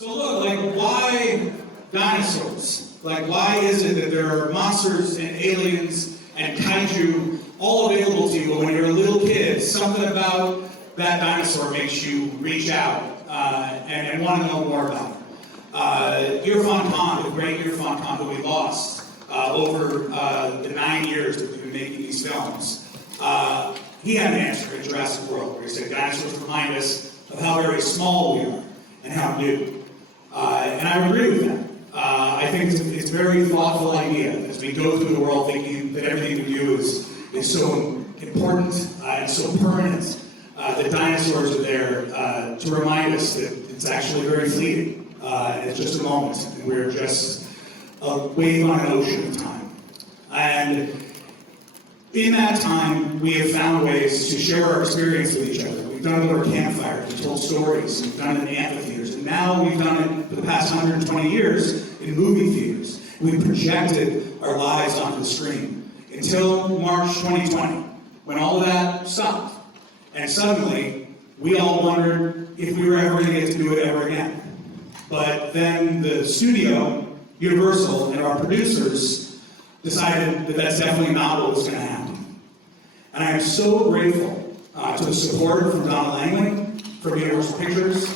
So look, like, why dinosaurs? Like, why is it that there are monsters and aliens and kaiju all available to you, but when you're a little kid, something about that dinosaur makes you reach out and want to know more about it? Irfan, the great Irfan Khan, who we lost over the 9 years that we've been making these films, he had an answer in Jurassic World, where he said dinosaurs remind us of how very small we are and how new. And I agree with that. I think it's a very thoughtful idea as we go through the world thinking that everything we do is so important and so permanent. That dinosaurs are there to remind us that it's actually very fleeting. It's just a moment, and we're just a wave on an ocean of time. And in that time, we have found ways to share our experience with each other. We've done it over campfires, we've told stories, we've done it in amphitheaters, and now we've done it for the past 120 years in movie theaters. We've projected our lives onto the screen until March 2020, when all of that stopped. And suddenly, we all wondered if we were ever going to get to do it ever again. But then the studio, Universal, and our producers decided that that's definitely not what was going to happen. And I am so grateful to the support from Donna Langley, from Universal Pictures.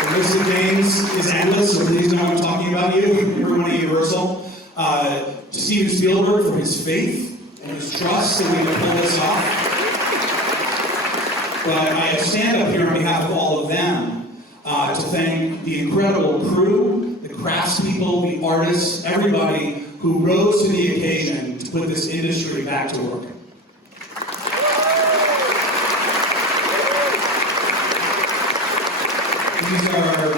The list of names is endless, so please know I'm talking about you, everyone at Universal. To Steven Spielberg for his faith and his trust that we can pull this off. But I stand up here on behalf of all of them to thank the incredible crew, the craftspeople, the artists, everybody who rose to the occasion to put this industry back to work. These are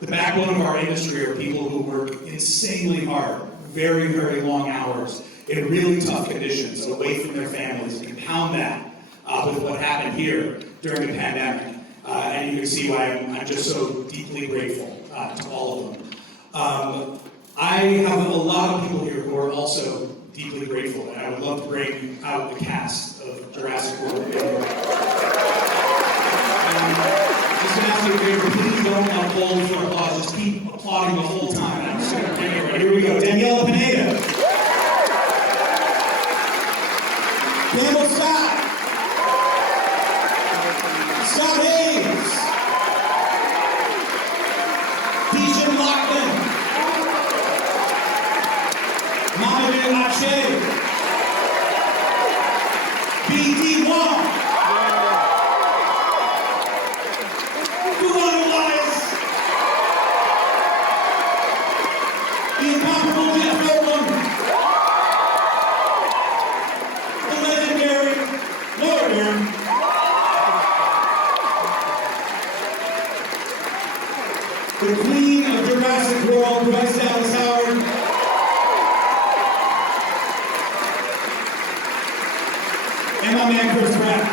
the backbone of our industry, are people who work insanely hard, very, very long hours, in really tough conditions, away from their families. You compound that with what happened here during the pandemic. And you can see why I'm just so deeply grateful to all of them. I have a lot of people here who are also deeply grateful, and I would love to bring out the cast of Jurassic World. Just gonna ask you a favor, please don't uphold for applause, just keep applauding the whole time. I'm just gonna bring it right. Here we go. Daniela Pineda. Campbell Scott. Scott Hayes. Dejan Lockman. Mamadou Ache. B.D. Wong. Duane Elias. The incomparable Jeff Goldblum. The legendary Laura Dern. The queen of Jurassic World, Bryce Dallas Howard. And my man, Chris Pratt.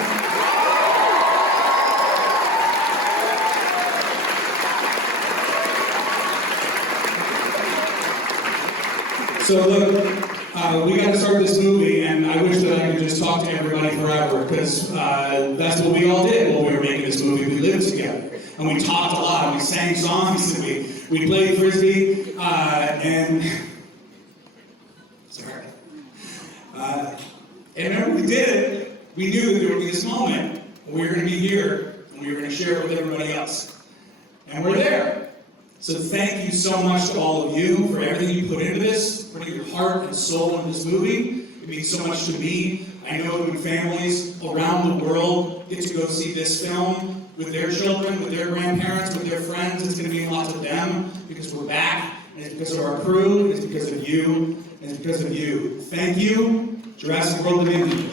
So look, we got to start this movie, and I wish that I could just talk to everybody forever, because that's what we all did while we were making this movie. We lived together. And we talked a lot, and we sang songs, and we played Frisbee, and sorry. And whenever we did it, we knew that there would be this moment when we were going to be here, and we were going to share it with everybody else. And we're there. So thank you so much to all of you for everything you put into this, putting your heart and soul into this movie. It means so much to me. I know that when families around the world get to go see this film, with their children, with their grandparents, with their friends, it's going to mean a lot to them, because we're back, and it's because of our crew, it's because of you, and it's because of you. Thank you. Jurassic World Dominion.